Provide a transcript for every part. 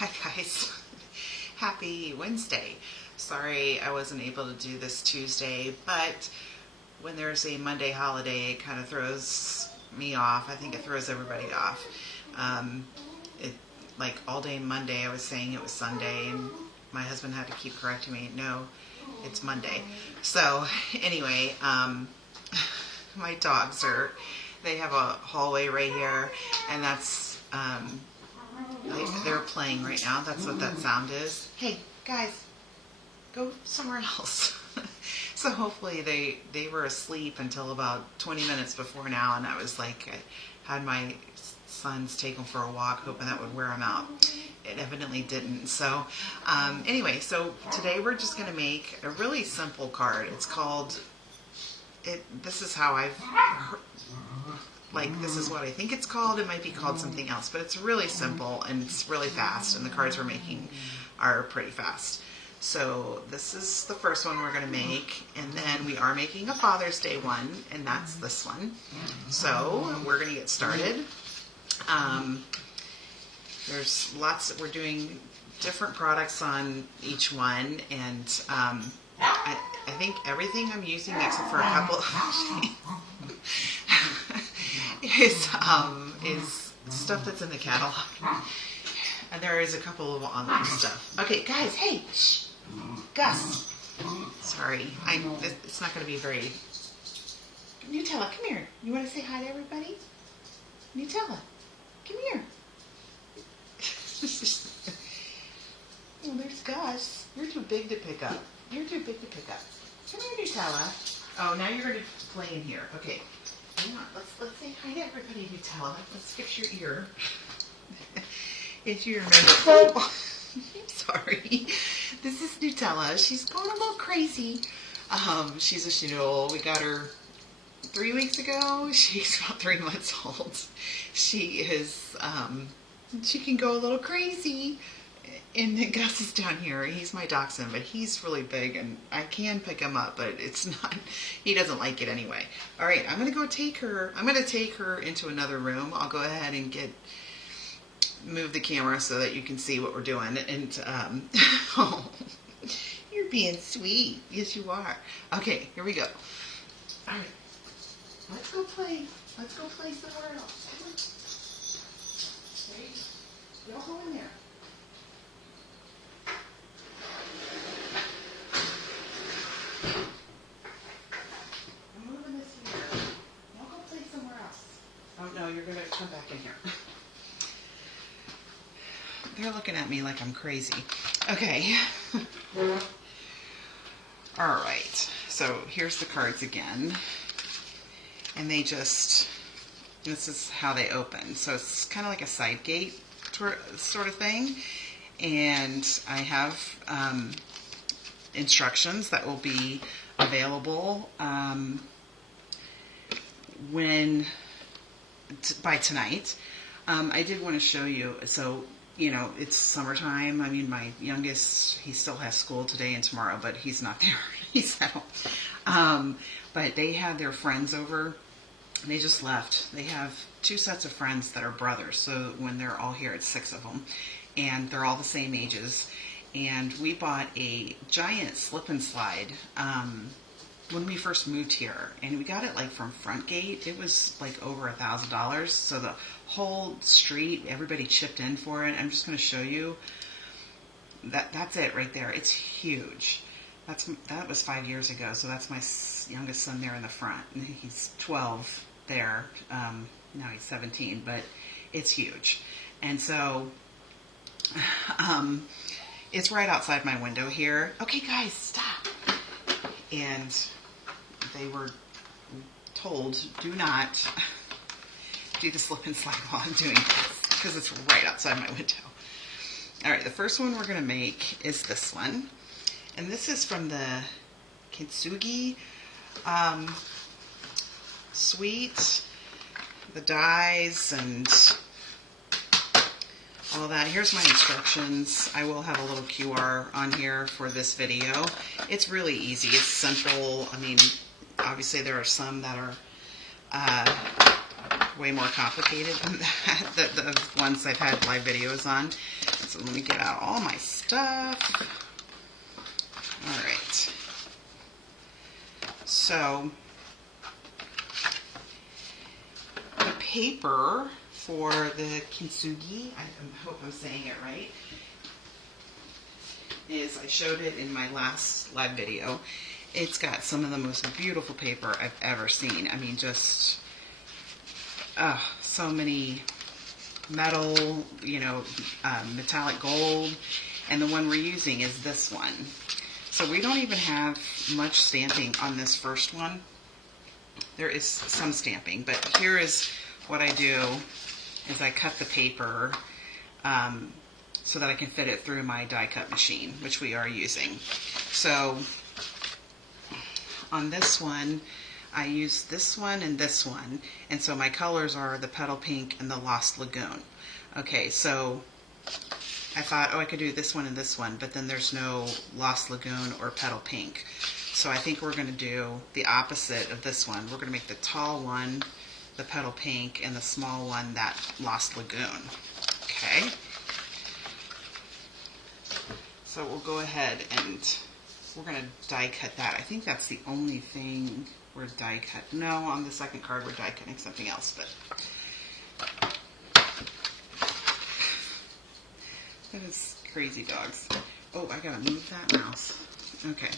Hi guys, happy Wednesday. Sorry I wasn't able to do this Tuesday, but when there's a Monday holiday, it kind of throws me off. I think it throws everybody off. It like all day Monday I was saying it was Sunday, and my husband had to keep correcting me. No, it's Monday. So anyway, my dogs they have a hallway right here, and that's they're playing right now. That's what that sound is. Hey, guys, go somewhere else. So hopefully they were asleep until about 20 minutes before now, and I was like, I had my sons take them for a walk, hoping that would wear them out. It evidently didn't. So anyway, so today we're just going to make a really simple card. It's called, this is how I've heard, this is what I think it's called. It might be called something else, but it's really simple and it's really fast, and the cards we're making are pretty fast. So this is the first one we're going to make, and then we are making a Father's Day one, and that's this one. So we're going to get started. There's lots, we're doing different products on each one, and I think everything I'm using except for a couple is stuff that's in the catalog. And there is a couple of online stuff. Okay, guys, hey, shh, Gus. Sorry, it's not going to be very. Nutella, come here. You want to say hi to everybody? Nutella, come here. Oh, there's Gus. You're too big to pick up. You're too big to pick up. Come here, Nutella. Oh, now you're going to play in here. Okay. Hang on. Let's say hi to everybody, Nutella. Let's fix your ear. If you remember. Oh, I'm sorry. This is Nutella. She's going a little crazy. She's a Shinool. We got her 3 weeks ago. She's about 3 months old. She is, she can go a little crazy. And then Gus is down here. He's my dachshund, but he's really big, and I can pick him up, but it's not, he doesn't like it anyway. All right, I'm going to take her into another room. I'll go ahead and move the camera so that you can see what we're doing. And, oh, you're being sweet. Yes, you are. Okay, here we go. All right, let's go play. Let's go play somewhere else. Okay, y'all go in there. Oh, no, you're going to come back in here. They're looking at me like I'm crazy. Okay. All right. So here's the cards again. And this is how they open. So it's kind of like a side gate sort of thing. And I have instructions that will be available by tonight. I did want to show you, so, you know, it's summertime. I mean, my youngest, he still has school today and tomorrow, but he's not there. He's at home. But they had their friends over. They just left. They have 2 sets of friends that are brothers, so when they're all here, it's 6 of them. And they're all the same ages. And we bought a giant slip and slide when we first moved here, and we got it like from Front Gate. It was like over $1,000. So the whole street, everybody chipped in for it. I'm just going to show you that's it right there. It's huge. That was 5 years ago. So that's my youngest son there in the front, and he's 12 there. Now he's 17, but it's huge. And so it's right outside my window here. Okay, guys, stop. And they were told, do not do the slip and slide while I'm doing this, because it's right outside my window. All right, the first one we're going to make is this one. And this is from the Kintsugi suite, the dies and all that. Here's my instructions. I will have a little QR on here for this video. It's really easy. It's simple. I mean, obviously there are some that are way more complicated than that, the ones I've had live videos on. So let me get out all my stuff. All right. So the paper for the kintsugi, I hope I'm saying it right, is, I showed it in my last live video. It's got some of the most beautiful paper I've ever seen. I mean, just so many metal, metallic gold. And the one we're using is this one. So we don't even have much stamping on this first one. There is some stamping, but here is what I do is I cut the paper so that I can fit it through my die cut machine, which we are using. So on this one, I use this one and this one, and so my colors are the Petal Pink and the Lost Lagoon. Okay, so I thought, I could do this one and this one, but then there's no Lost Lagoon or Petal Pink. So I think we're going to do the opposite of this one. We're going to make the tall one the Petal Pink and the small one that Lost Lagoon. Okay. So we'll go ahead and we're going to die cut that. I think that's the only thing we're die cut. No, on the second card we're die cutting something else, but that is crazy, dogs. Oh, I gotta move that mouse. Okay.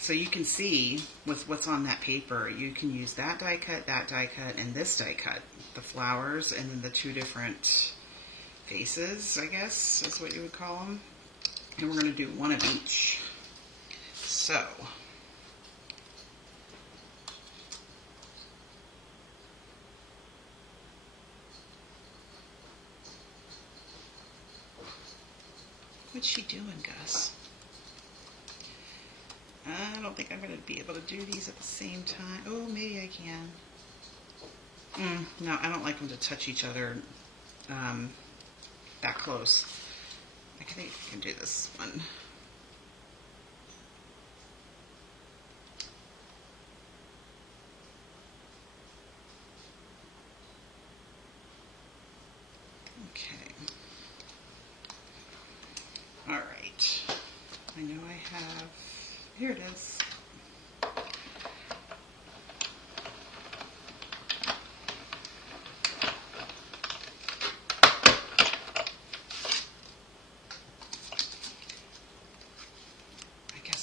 So you can see with what's on that paper, you can use that die cut, and this die cut. The flowers and then the two different faces, I guess, is what you would call them. And we're going to do one of each. So, what's she doing, Gus? I don't think I'm going to be able to do these at the same time. Oh, maybe I can. No, I don't like them to touch each other that close. I think I can do this one. Okay. All right. I know I have, here it is.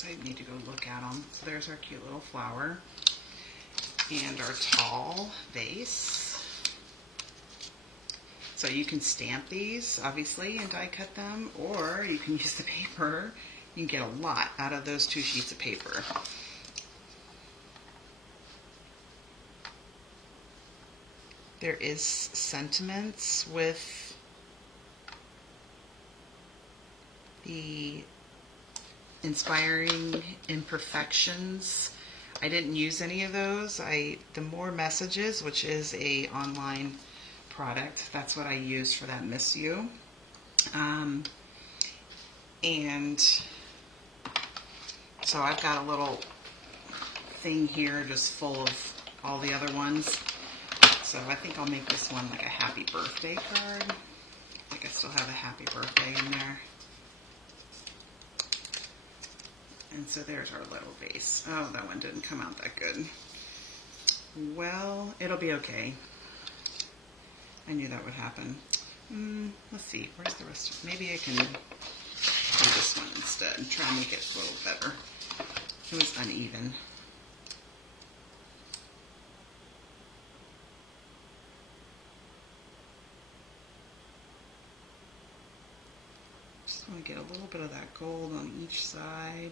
I need to go look at them. So there's our cute little flower and our tall vase. So you can stamp these, obviously, and die cut them, or you can use the paper. You can get a lot out of those two sheets of paper. There is sentiments with the Inspiring Imperfections. I didn't use any of those. The More Messages, which is a online product, that's what I use for that Miss You. And so I've got a little thing here just full of all the other ones. So I think I'll make this one like a happy birthday card. I think I still have a happy birthday in there. And so there's our little vase. Oh, that one didn't come out that good. Well, it'll be okay. I knew that would happen. Let's see, where's the rest of it? Maybe I can do this one instead and try and make it a little better. It was uneven. Just want to get a little bit of that gold on each side.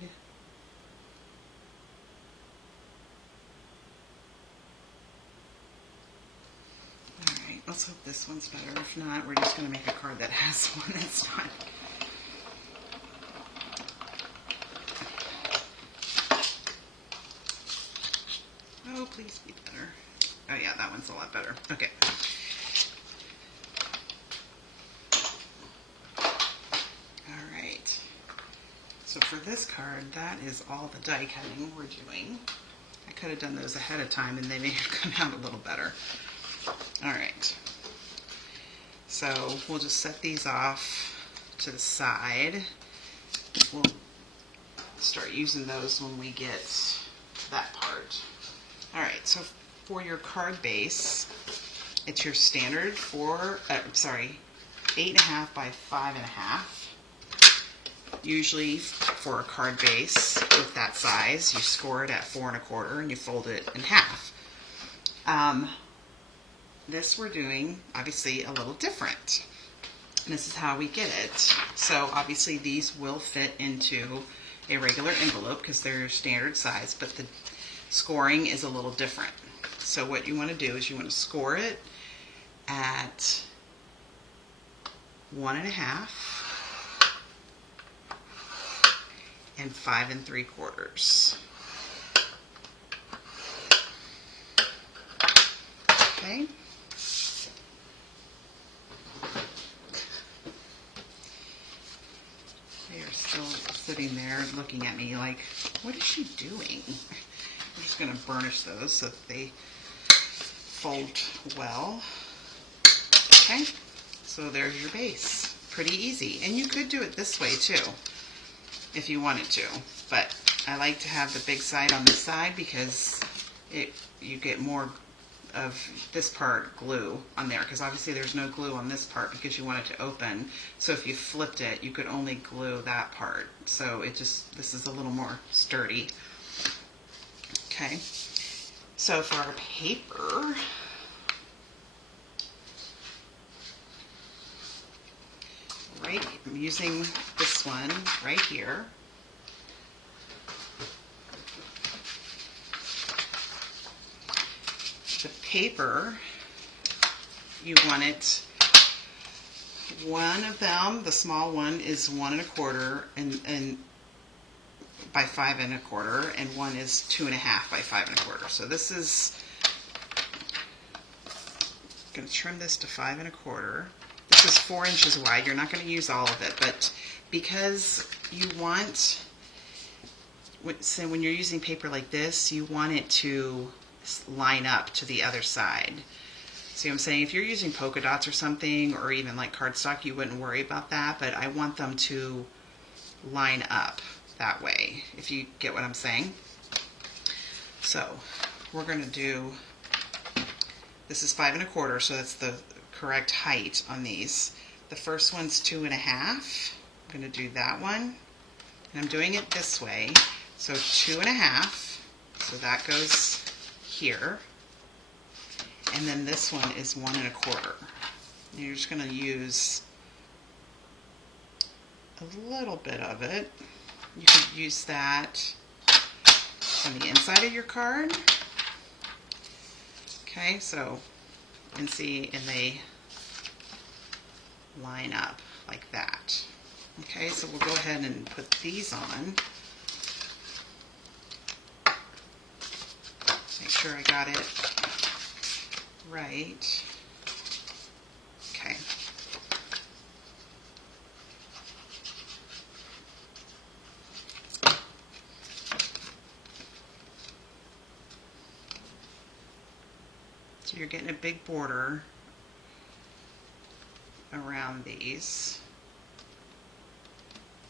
Alright, let's hope this one's better. If not, we're just going to make a card that has one that's not. Oh, please be better. Oh yeah, that one's a lot better. Okay. Alright. So for this card, that is all the die cutting we're doing. I could have done those ahead of time and they may have come out a little better. Alright. So we'll just set these off to the side. We'll start using those when we get to that part. All right, so for your card base, it's your standard 8.5 by 5.5. Usually for a card base with that size, you score it at 4 1/4 and you fold it in half. This we're doing obviously a little different. This is how we get it. So obviously these will fit into a regular envelope because they're standard size, but the scoring is a little different. So what you want to do is you want to score it at 1 1/2 and 5 3/4. Okay. They are still sitting there looking at me like, what is she doing? I'm just going to burnish those so that they fold well. Okay, so there's your base. Pretty easy. And you could do it this way too, if you wanted to. But I like to have the big side on this side because you get more of this part glue on there, because obviously there's no glue on this part because you want it to open. So if you flipped it, you could only glue that part. So this is a little more sturdy. Okay, so for our paper, right, I'm using this one right here. The paper, you want it, one of them, the small one, is 1 1/4 and by 5 1/4, and one is 2.5 by 5 1/4. So this is, I'm going to trim this to 5 1/4. This is 4 inches wide. You're not going to use all of it, but because you want, so when you're using paper like this, you want it to line up to the other side. See what I'm saying? If you're using polka dots or something, or even like cardstock, you wouldn't worry about that, but I want them to line up that way, if you get what I'm saying. So we're going to do, this is 5 1/4, so that's the correct height on these. The first one's 2 1/2. I'm going to do that one, and I'm doing it this way. So 2 1/2, so that goes here, and then this one is 1 1/4. You're just going to use a little bit of it. You could use that on the inside of your card. Okay, so and see, and they line up like that. Okay, so we'll go ahead and put these on. Make sure I got it right. Okay. So you're getting a big border around these.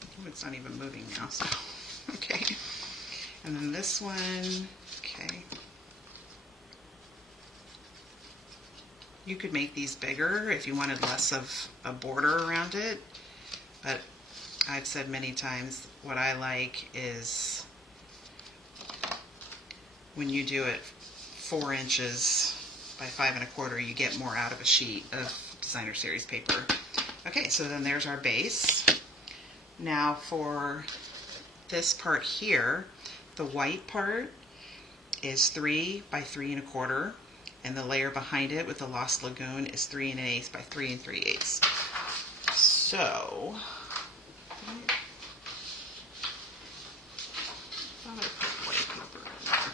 Oh, it's not even moving now, so okay. And then this one, okay. You could make these bigger if you wanted less of a border around it, but I've said many times what I like is when you do it 4 inches by 5 1/4, you get more out of a sheet of Designer Series paper. Okay, so then there's our base. Now for this part here, the white part is 3 by 3 1/4, and the layer behind it with the Lost Lagoon is 3 1/8 by 3 3/8. So, I thought I put white paper in there.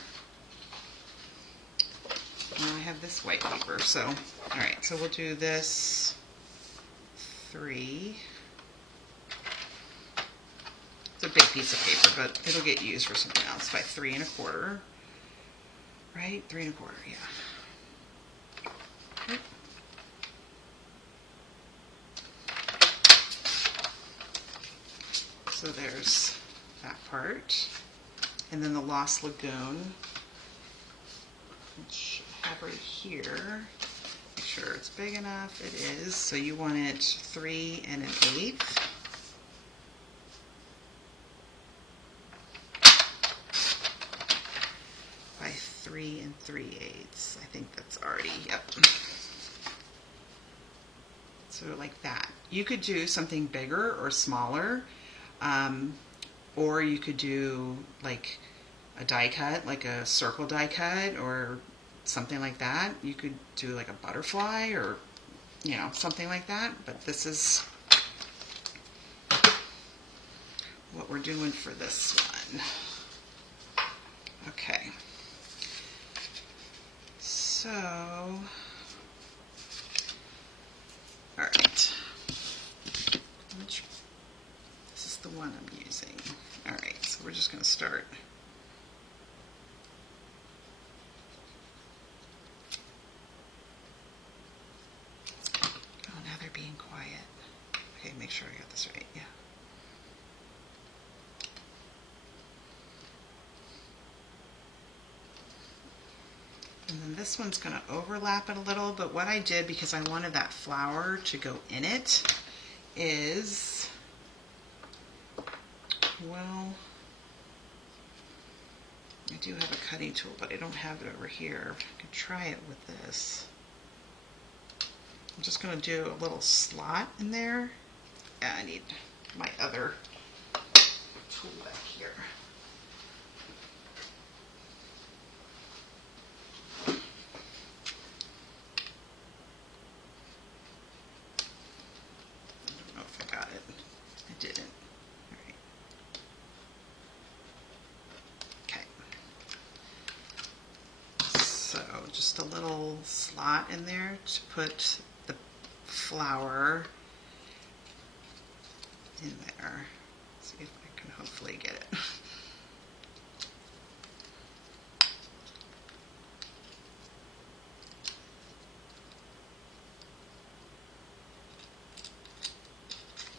Now I have this white paper, so, alright, so we'll do this 3. It's a big piece of paper, but it'll get used for something else, by 3 1/4. Right? 3 1/4, yeah. So there's that part. And then the Lost Lagoon, which I have right here. Make sure it's big enough. It is. So you want it 3 1/8. By 3 3/8. I think that's already, yep. So like that. You could do something bigger or smaller, or you could do like a die cut, like a circle die cut or something like that. You could do like a butterfly or, something like that. But this is what we're doing for this one. Okay. So, all right. This is the one I'm using. All right, so we're just going to start. Oh, now they're being quiet. Okay, make sure I got this right. Yeah. And then this one's going to overlap it a little, but what I did, because I wanted that flower to go in it, is, well, I do have a cutting tool, but I don't have it over here. I could try it with this. I'm just going to do a little slot in there. Yeah, I need my other tool back here. Didn't. All right. Okay. So just a little slot in there to put the flower in there. See if I can hopefully get it.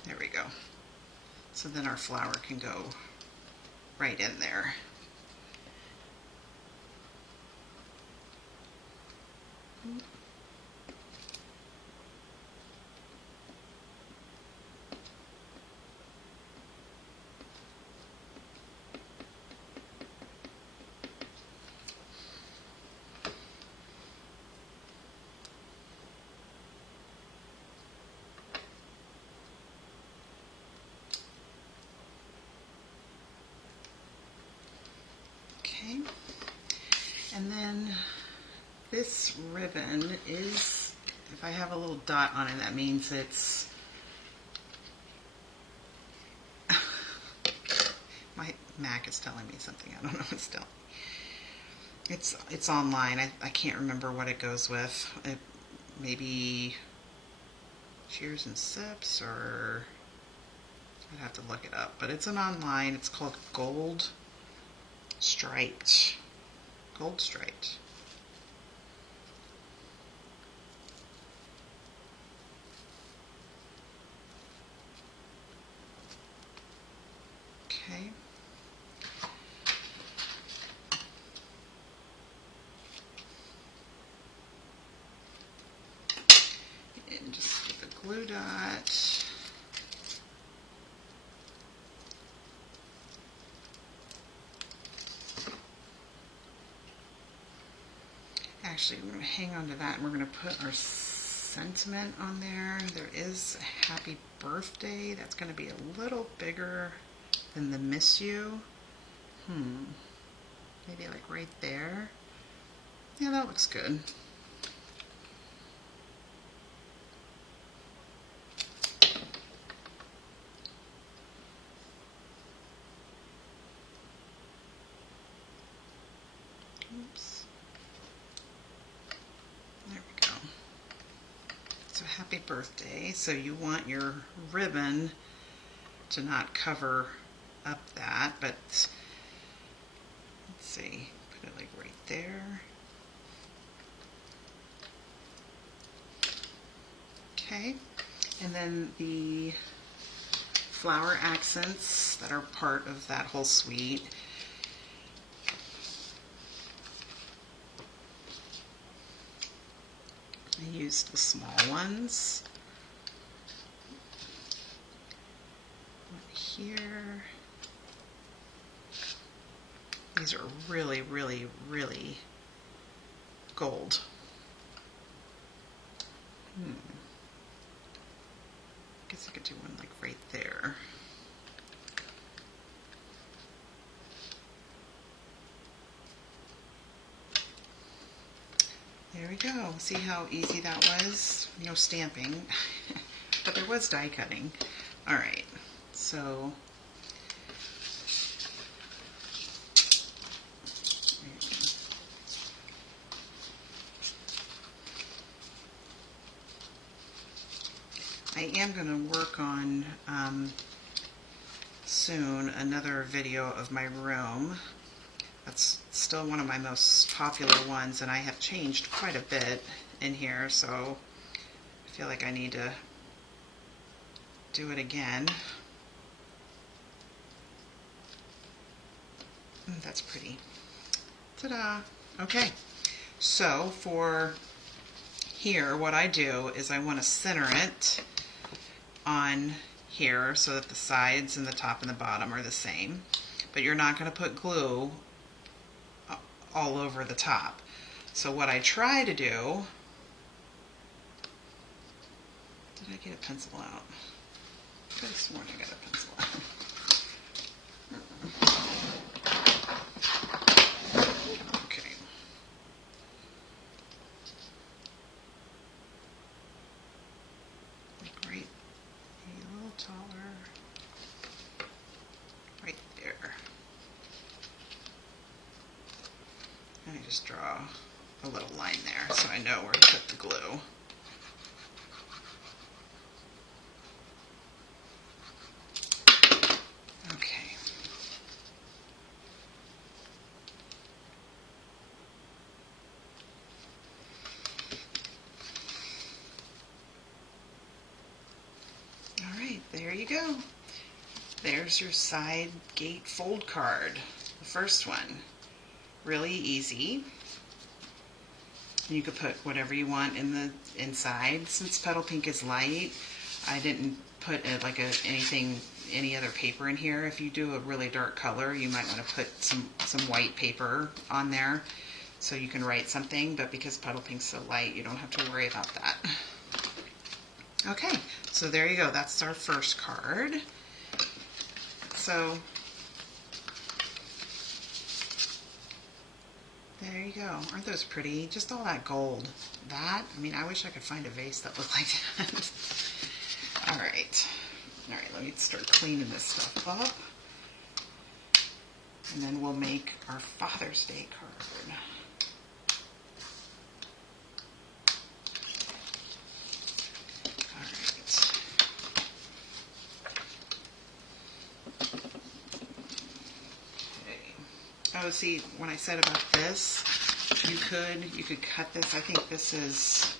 There we go. So then our flower can go right in there. Okay, and then this ribbon is, if I have a little dot on it, that means it's, my Mac is telling me something, I don't know what's telling me. It's online, I can't remember what it goes with. It maybe Cheers and Sips, or I'd have to look it up, but it's an online, it's called Gold Striped. Gold Striped. Okay. And just get the glue dot. Actually, we're going to hang on to that, and we're going to put our sentiment on there. There is a happy birthday. That's going to be a little bigger than the miss you. Maybe like right there. Yeah, that looks good. Oops. There we go. So happy birthday. So you want your ribbon to not cover up that, but let's see, put it like right there. Okay, and then the flower accents that are part of that whole suite. I used the small ones. One here. These are really, really, really gold. Guess I could do one like right there. There we go. See how easy that was? No stamping, but there was die cutting. All right, so I am going to work on soon another video of my room. That's still one of my most popular ones, and I have changed quite a bit in here, so I feel like I need to do it again. That's pretty. Ta-da! Okay, so for here, what I do is I want to center it on here so that the sides and the top and the bottom are the same, but you're not going to put glue all over the top. So what I try to do, did I get a pencil out? I could have sworn I got a pencil out. Okay. Like right, maybe a little taller. Right there. And I just draw a little line there so I know where to put the glue. Okay. All right, there you go. There's your side gate fold card, the first one. Really easy. You could put whatever you want in the inside. Since Petal Pink is light, I didn't put any other paper in here. If you do a really dark color, you might want to put some white paper on there so you can write something, but because Petal Pink's so light, you don't have to worry about that. Okay, so there you go. That's our first card. So there you go. Aren't those pretty? Just all that gold. That, I mean, I wish I could find a vase that looked like that. All right. All right, let me start cleaning this stuff up. And then we'll make our Father's Day card. All right. Okay. Oh, see, when I said about this, you could cut this. I think this is,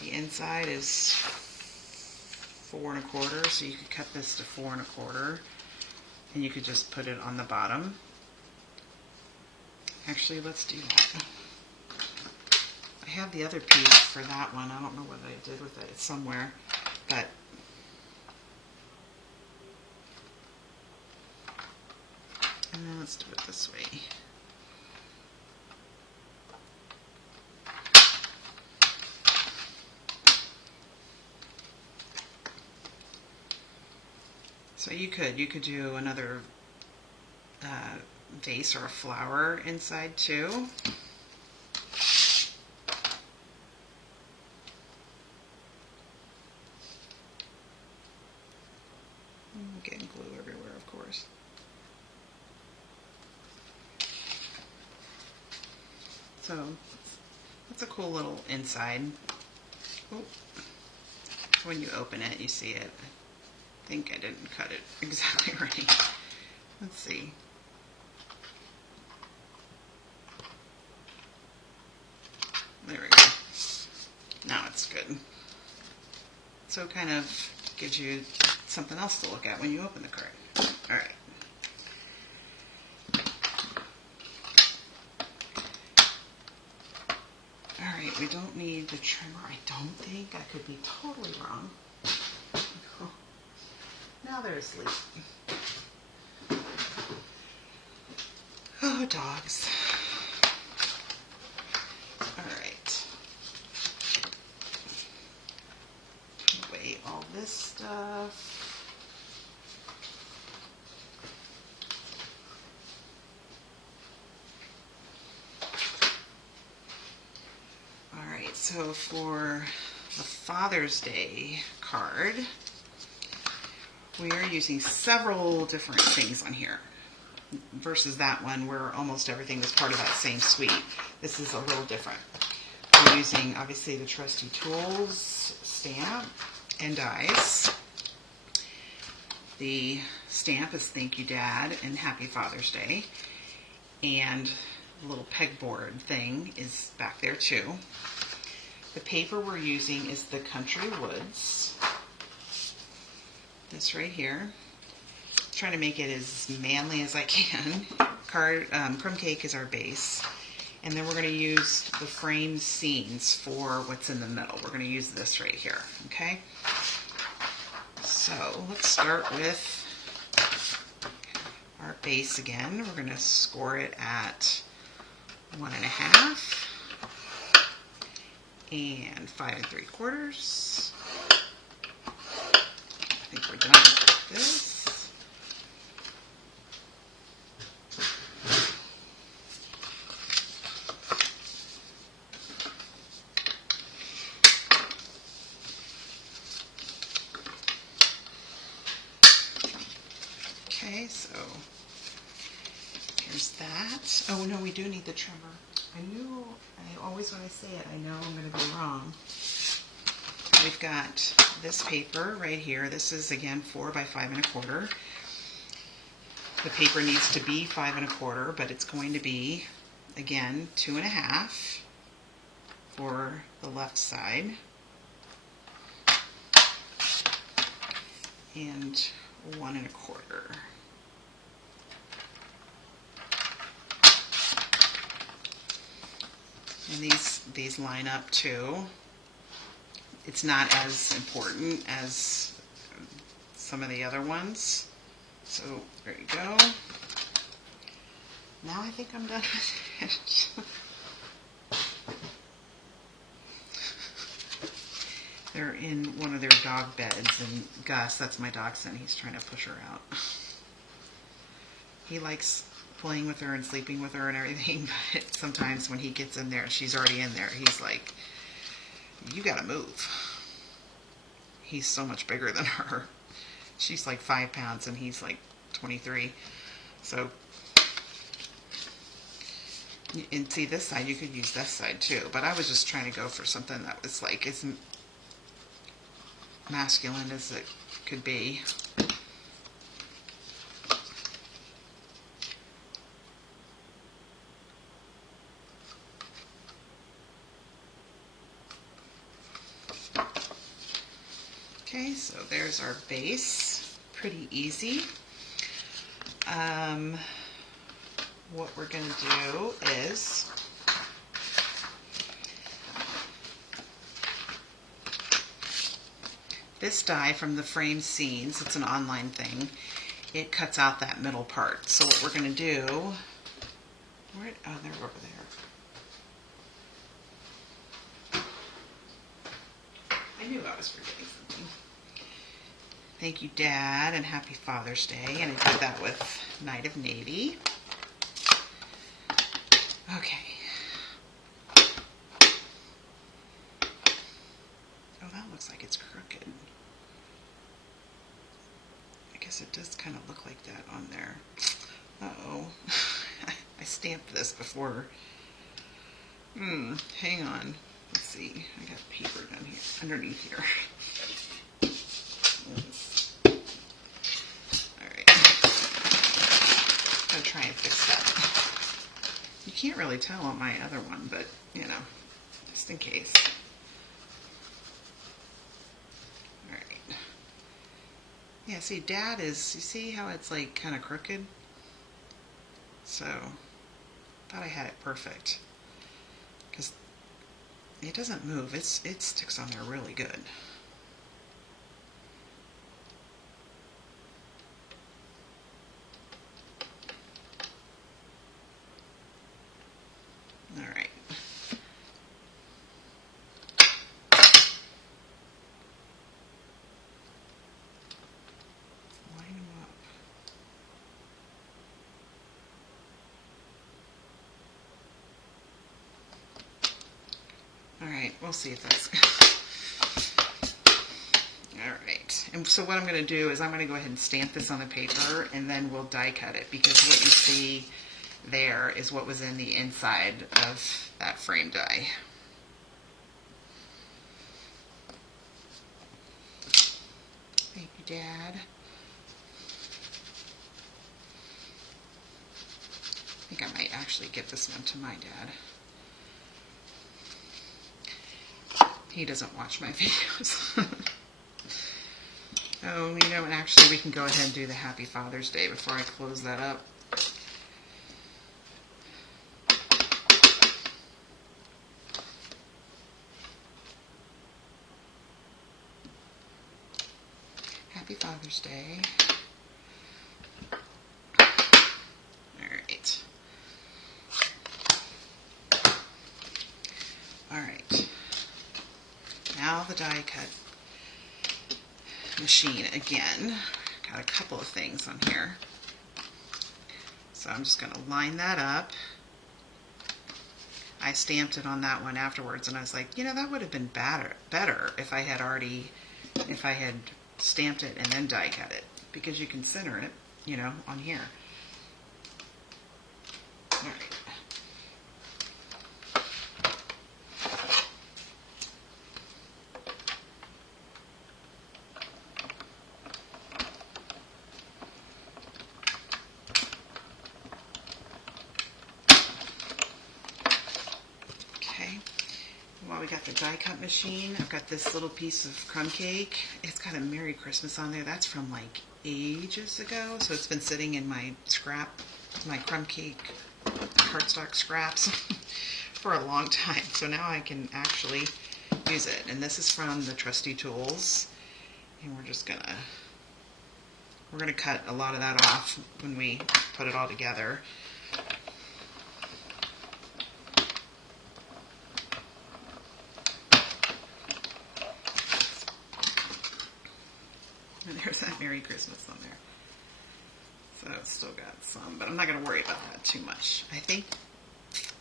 the inside is 4 1/4, so you could cut this to 4 1/4, and you could just put it on the bottom. Actually, let's do that. I have the other piece for that one. I don't know what I did with it. It's somewhere, but and then let's do it this way. So you could do another vase or a flower inside too. I'm getting glue everywhere, of course. So that's a cool little inside. Oh. When you open it, you see it. I think I didn't cut it exactly right. Let's see. There we go. Now it's good. So it kind of gives you something else to look at when you open the card. All right. All right, we don't need the trimmer. I don't think. I could be totally wrong. Now they're asleep. Oh, dogs. All right. Away all this stuff. All right, so for the Father's Day card, we are using several different things on here versus that one where almost everything was part of that same suite. This is a little different. We're using, obviously, the Trusty Tools stamp and dies. The stamp is Thank You, Dad, and Happy Father's Day. And the little pegboard thing is back there, too. The paper we're using is the Country Woods. This right here. Trying to make it as manly as I can. Crumb Cake is our base. And then we're going to use the framed scenes for what's in the middle. We're going to use this right here, okay? So let's start with our base again. We're going to score it at 1.5 and 5 3/4. I think we're done with this. Okay, so here's that. Oh no, we do need the trimmer. Always when I say it, I know I'm going to be wrong. We've got this paper right here. This is again 4 by 5 1/4. The paper needs to be 5 1/4, but it's going to be again 2.5 for the left side and 1 1/4. And these line up too. It's not as important as some of the other ones. So there you go. Now I think I'm done with it. They're in one of their dog beds, and Gus, that's my dachshund, he's trying to push her out. He likes playing with her and sleeping with her and everything, but sometimes when he gets in there, she's already in there, he's like, you gotta move. He's so much bigger than her. She's like 5 pounds and he's like 23. So, and see this side, you could use this side too, but I was just trying to go for something that was like as masculine as it could be. Okay, so there's our base. Pretty easy. What we're going to do is this die from the Frame Scenes, it's an online thing, it cuts out that middle part. So what we're going to do, oh, they're over there. I knew I was forgetting something. Thank You, Dad, and Happy Father's Day. And I did that with Night of Navy. Okay. Oh, that looks like it's crooked. I guess it does kind of look like that on there. Uh-oh. I stamped this before. Hang on. Let's see. I got paper down here, underneath here. Alright. I'll try and fix that. You can't really tell on my other one, but, you know, just in case. Alright. Yeah, see, Dad is, you see how it's like kind of crooked? So, thought I had it perfect. Because it doesn't move. It sticks on there really good. All right. Line them up. All right, we'll see if that's... All right, and so what I'm going to do is I'm going to go ahead and stamp this on the paper, and then we'll die cut it, because what you see there is what was in the inside of that frame die. Thank you, Dad. I think I might actually give this one to my dad. He doesn't watch my videos. Oh, you know, and actually we can go ahead and do the Happy Father's Day before I close that up. Happy Father's Day. Alright. Alright. Now the die cut machine again. Got a couple of things on here. So I'm just going to line that up. I stamped it on that one afterwards, and I was like, you know, that would have been better if I had stamped it and then die cut it, because you can center it, you know, on here. All right. While we got the die cut machine, I've got this little piece of crumb cake. It's got a Merry Christmas on there. That's from like ages ago, so it's been sitting in my crumb cake cardstock scraps for a long time. So now I can actually use it. And this is from the Trusty Tools, and we're gonna cut a lot of that off when we put it all together. And there's that Merry Christmas on there. So it's still got some, but I'm not going to worry about that too much. I think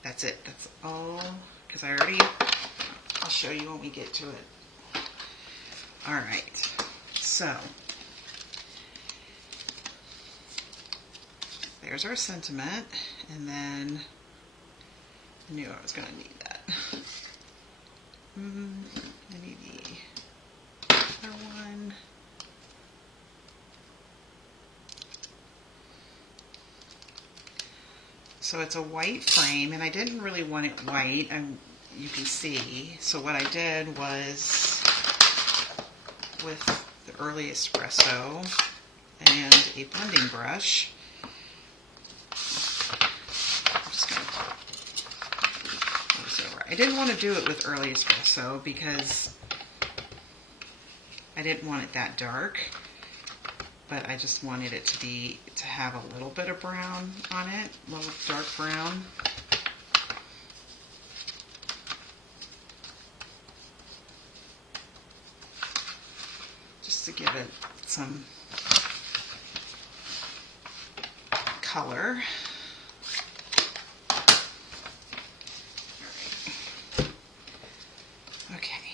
that's it. That's all, because I'll show you when we get to it. All right. So there's our sentiment, and then I knew I was going to need that. I need the other one. So it's a white frame, and I didn't really want it white, and you can see. So what I did was, with the Early Espresso and a blending brush, I'm just going to move this over. I didn't want to do it with Early Espresso because I didn't want it that dark, but I just wanted it to have a little bit of brown on it, a little dark brown. Just to give it some color. Okay.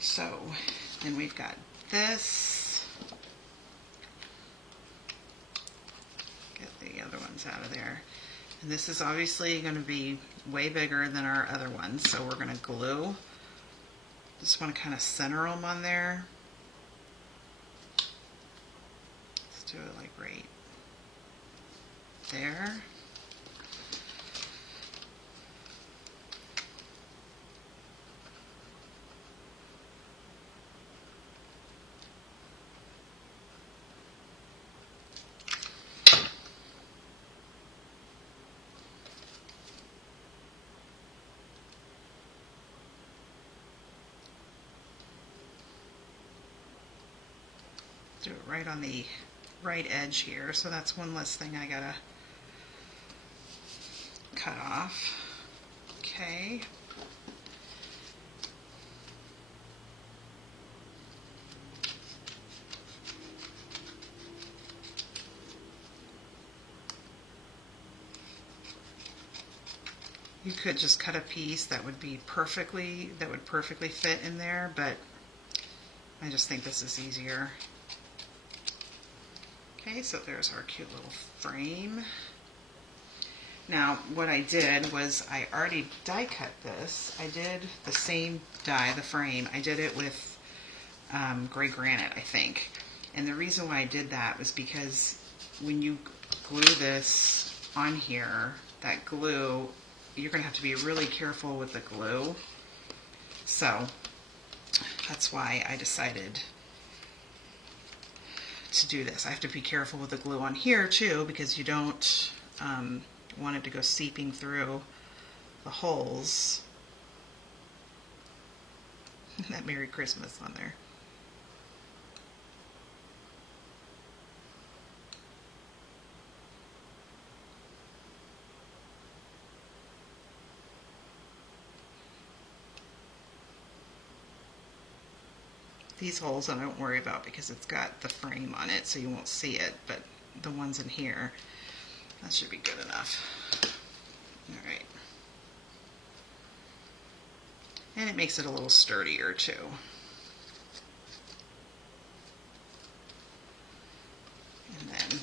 So then we've got this. The other ones out of there, and this is obviously going to be way bigger than our other ones, so we're going to glue. Just want to kind of center them on there. Let's do it like right there. do it right on the right edge here, so that's one less thing I gotta cut off. Okay. You could just cut a piece that would perfectly fit in there, but I just think this is easier. Okay, so there's our cute little frame. Now, what I did was I already die cut this. I did the same die, the frame. I did it with gray granite, I think. And the reason why I did that was because when you glue this on here, that glue, you're going to have to be really careful with the glue. So that's why I decided to do this. I have to be careful with the glue on here too, because you don't want it to go seeping through the holes. That Merry Christmas on there. These holes I don't worry about because it's got the frame on it, so you won't see it, but the ones in here, that should be good enough. All right. And it makes it a little sturdier too. And then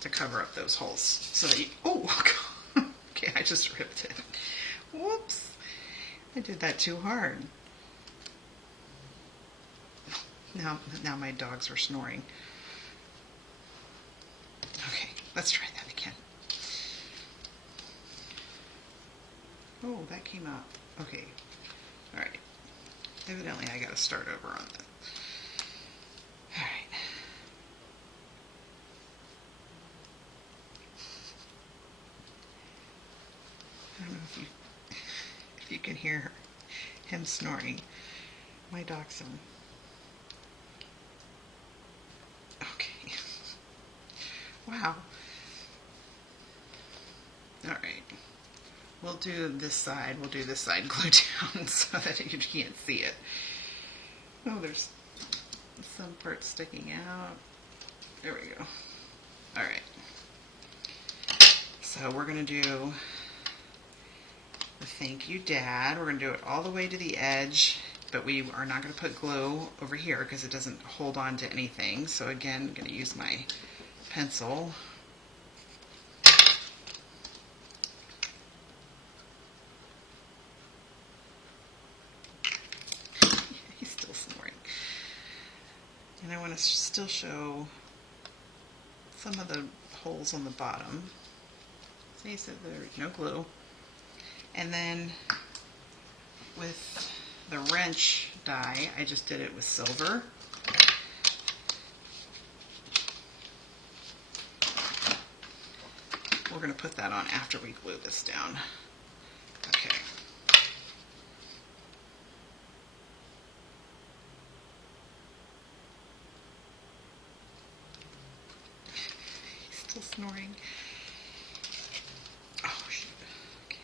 to cover up those holes so that you, oh, okay, I just ripped it. Whoops, I did that too hard. Now my dogs are snoring. Okay, let's try that again. Oh, that came out. Okay, all right. Evidently I gotta start over on that. All right. I don't know if you can hear him snoring. My dachshund. Okay. Wow. All right. We'll do this side. We'll do this side glued down so that you can't see it. Oh, there's some parts sticking out. There we go. All right. So we're going to do the Thank You Dad. We're going to do it all the way to the edge, but we are not going to put glue over here because it doesn't hold on to anything. So again, I'm going to use my pencil. He's still snoring. And I want to still show some of the holes on the bottom. See, so there's no glue. And then with the wrench die, I just did it with silver. We're going to put that on after we glue this down. Okay. He's still snoring. Oh, shoot. Okay.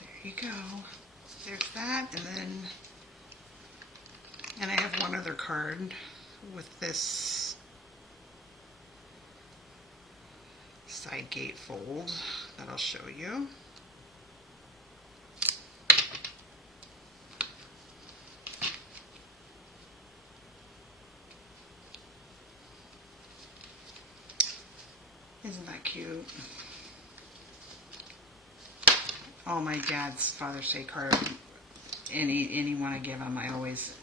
There you go. There's that, and I have one other card with this side gate fold that I'll show you. Isn't that cute? Oh, my dad's Father's Day card anyone I give them,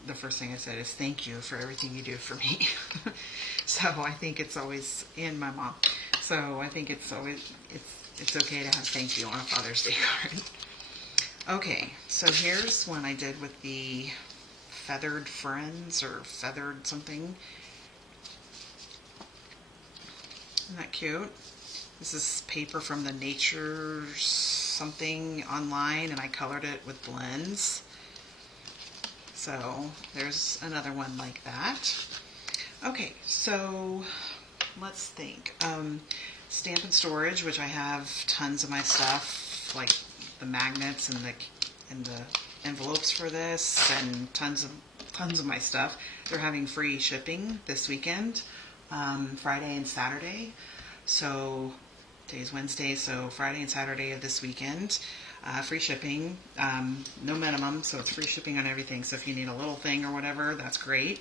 the first thing I said is thank you for everything you do for me. So I think it's always, and my mom. So I think it's always, it's okay to have thank you on a Father's Day card. Okay, so here's one I did with the feathered friends or feathered something. Isn't that cute? This is paper from the Nature something online, and I colored it with blends. So there's another one like that. Okay, so let's think. Stamp and storage, which I have tons of my stuff, like the magnets and the envelopes for this, and tons of my stuff. They're having free shipping this weekend, Friday and Saturday. So today's Wednesday, so Friday and Saturday of this weekend, free shipping, no minimum, so it's free shipping on everything. So if you need a little thing or whatever, that's great.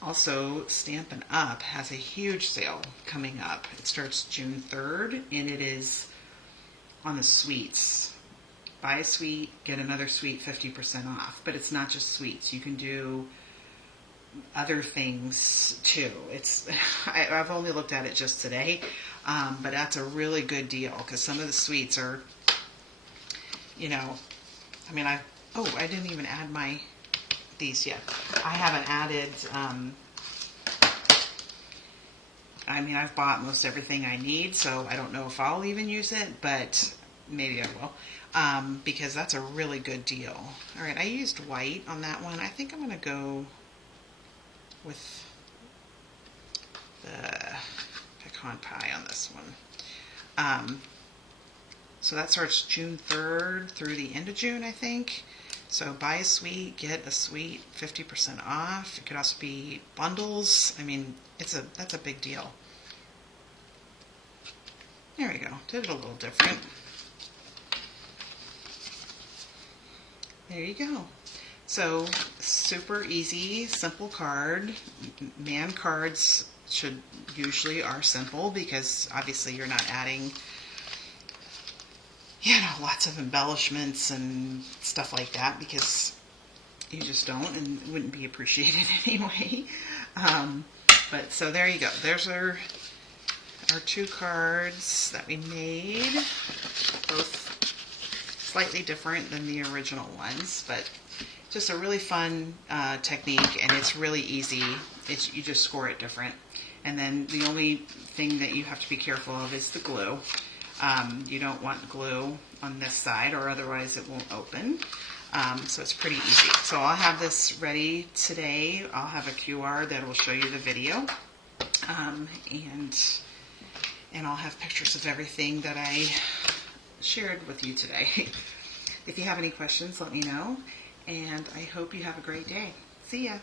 Also, Stampin' Up! Has a huge sale coming up. It starts June 3rd, and it is on the sweets. Buy a sweet, get another sweet 50% off. But it's not just sweets. You can do other things too. I've only looked at it just today, but that's a really good deal because some of the sweets are, I didn't even add these yet. I haven't added, I've bought most everything I need, so I don't know if I'll even use it, but maybe I will, because that's a really good deal. All right, I used white on that one. I think I'm going to go with the pecan pie on this one. So that starts June 3rd through the end of June, I think. So buy a sweet, get a sweet 50% off. It could also be bundles. That's a big deal. There we go. Did it a little different. There you go. So super easy, simple card. Man cards usually are simple because obviously you're not adding lots of embellishments and stuff like that because you just don't and it wouldn't be appreciated anyway. But so there you go. There's our two cards that we made. Both slightly different than the original ones, but just a really fun technique, and it's really easy. You just score it different. And then the only thing that you have to be careful of is the glue. You don't want glue on this side or otherwise it won't open. So it's pretty easy. So I'll have this ready today. I'll have a QR that will show you the video. And I'll have pictures of everything that I shared with you today. If you have any questions, let me know. And I hope you have a great day. See ya.